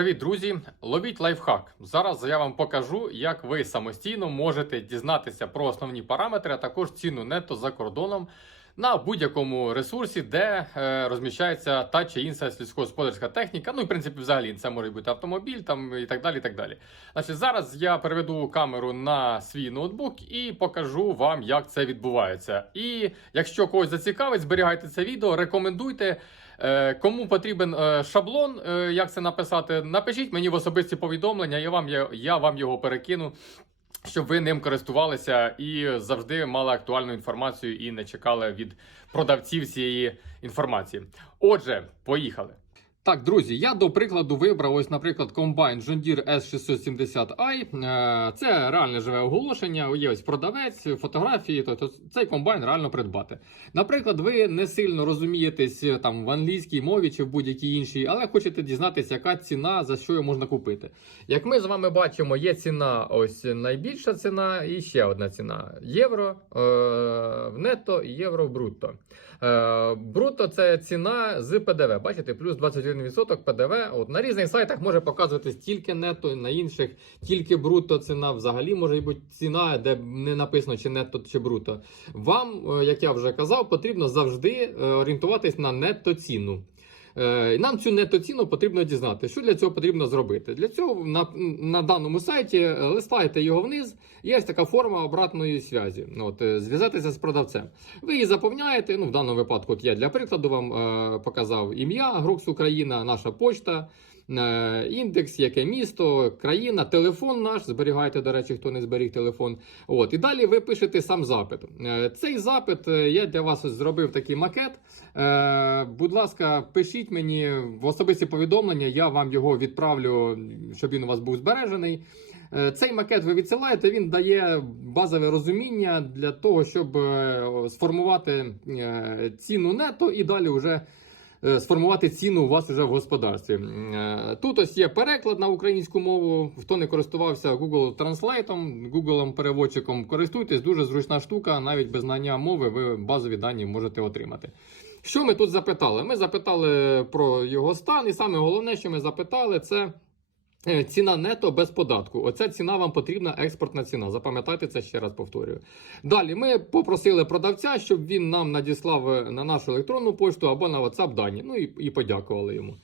Привіт, друзі! Ловіть лайфхак. Зараз я вам покажу, як ви самостійно можете дізнатися про основні параметри, а також ціну нетто за кордоном на будь-якому ресурсі, де е, розміщається та чи інша сільськогосподарська техніка. Ну і в принципі, взагалі це може бути автомобіль, там і так далі. І так далі. Значить, зараз я переведу камеру на свій ноутбук і покажу вам, як це відбувається. І якщо когось зацікавить, зберігайте це відео, рекомендуйте. Е, Кому потрібен е, шаблон, е, як це написати, напишіть мені в особисті повідомлення, я вам, я, я вам його перекину, щоб ви ним користувалися і завжди мали актуальну інформацію і не чекали від продавців цієї інформації. Отже, поїхали. Так, друзі, я до прикладу вибрав ось, наприклад, комбайн John Deere S670i. Е, Це реальне живе оголошення. Є ось продавець, фотографії. Тобто цей комбайн реально придбати. Наприклад, ви не сильно розумієтесь е, там в англійській мові чи в будь-якій іншій, але хочете дізнатися, яка ціна за що його можна купити. Як ми з вами бачимо, є ціна, ось найбільша ціна і ще одна ціна: євро е, в нетто і євро в брутто. Е, Брутто це ціна з ПДВ. Бачите, плюс 21% ПДВ. От на різних сайтах може показуватись тільки нетто, на інших тільки бруто ціна. Взагалі може бути ціна, де не написано чи нетто, чи бруто. Вам, е, як я вже казав, потрібно завжди е, орієнтуватись на нетто ціну. Е, Нам цю нетоціну потрібно дізнати. Що для цього потрібно зробити? Для цього на, на даному сайті е, листаєте його вниз. Є така форма обратної зв'язі. От, е, зв'язатися з продавцем. Ви її заповняєте. Ну, в даному випадку, от я для прикладу вам е, показав ім'я Грокс Україна, наша почта. Індекс, яке місто, країна, телефон наш. Зберігайте, до речі, хто не зберіг телефон. От і далі ви пишете сам запит. Цей запит я для вас зробив такий макет. Будь ласка, пишіть мені в особисті повідомлення. Я вам його відправлю, щоб він у вас був збережений. Е, Цей макет ви відсилаєте, він дає базове розуміння для того, щоб е, сформувати е, ціну нето і далі вже сформувати ціну у вас вже в господарстві. Е, Тут ось є переклад на українську мову. Хто не користувався Google Translate, Google переводчиком, користуйтесь, дуже зручна штука. Навіть без знання мови ви базові дані можете отримати. Що ми тут запитали? Ми запитали про його стан, і саме головне, що ми запитали, це. Е, Ціна нето без податку. Оця ціна вам потрібна експортна ціна. Запам'ятайте це ще раз повторюю. Далі ми попросили продавця, щоб він нам надіслав е, на нашу електронну пошту або на WhatsApp дані. Ну і, і подякували йому.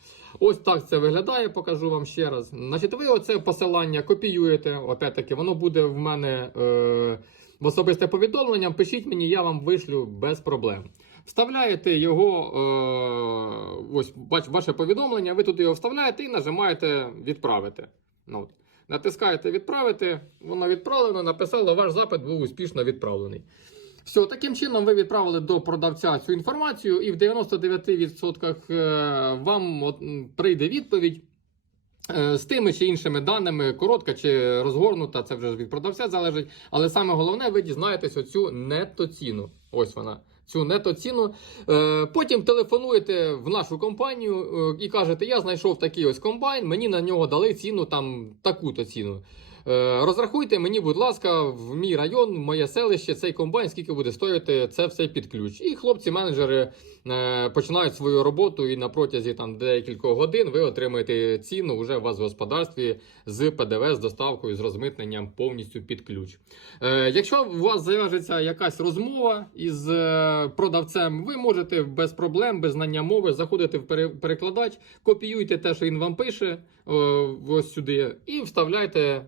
Ось так це виглядає, покажу вам ще раз. Значить, ви оце посилання копіюєте. Опять-таки, воно буде в мене е, в особисте повідомлення. Пишіть мені, я вам вишлю без проблем. Вставляєте його, е, ось бач, ваше повідомлення, ви тут його вставляєте і нажимаєте відправити. Ну, от. Натискаєте відправити, воно відправлено, написало, ваш запит був успішно відправлений. Все, таким чином ви відправили до продавця цю інформацію, і в 99% е, вам прийде відповідь. Е, З тими чи іншими даними, коротка чи розгорнута, це вже від продавця залежить. Але саме головне, ви дізнаєтесь оцю нетто-ціну. Ось вона. Цю нетто-ціну. Е, Потім телефонуєте в нашу компанію е, і кажете, я знайшов такий ось комбайн, мені на нього дали ціну там таку-то ціну. Е, Розрахуйте мені, будь ласка, в мій район, в моє селище, цей комбайн, скільки буде стоїти це все під ключ. І хлопці-менеджери е, починають свою роботу, і на протязі там декількох годин ви отримаєте ціну вже у вас в господарстві з ПДВ, з доставкою, з розмитненням повністю під ключ. Е, Якщо у вас зав'яжеться якась розмова із продавцем, ви можете без проблем, без знання мови заходити в пере- перекладач, копіюйте те, що він вам пише ось сюди, і вставляйте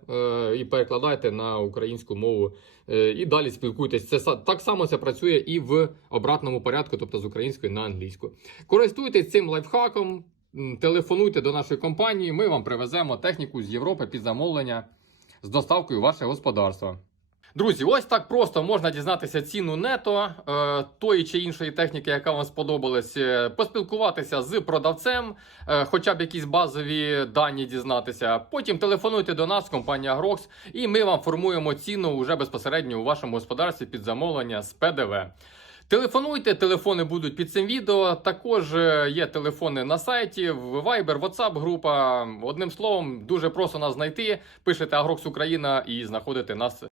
і перекладайте на українську мову. Е, І далі спілкуйтесь. Це так само це працює і в обратному порядку, тобто з української на англійську. Користуйтесь цим лайфхаком. Телефонуйте до нашої компанії, ми вам привеземо техніку з Європи під замовлення з доставкою ваше господарство. Друзі, ось так просто можна дізнатися ціну нето е, тої чи іншої техніки, яка вам сподобалась, е, поспілкуватися з продавцем, е, хоча б якісь базові дані дізнатися. Потім телефонуйте до нас, компанія Grox, і ми вам формуємо ціну уже безпосередньо у вашому господарстві під замовлення з ПДВ. Телефонуйте, телефони будуть під цим відео. Також є телефони на сайті, в Viber, WhatsApp група. Одним словом, дуже просто нас знайти. Пишете Агрокс Україна і знаходите нас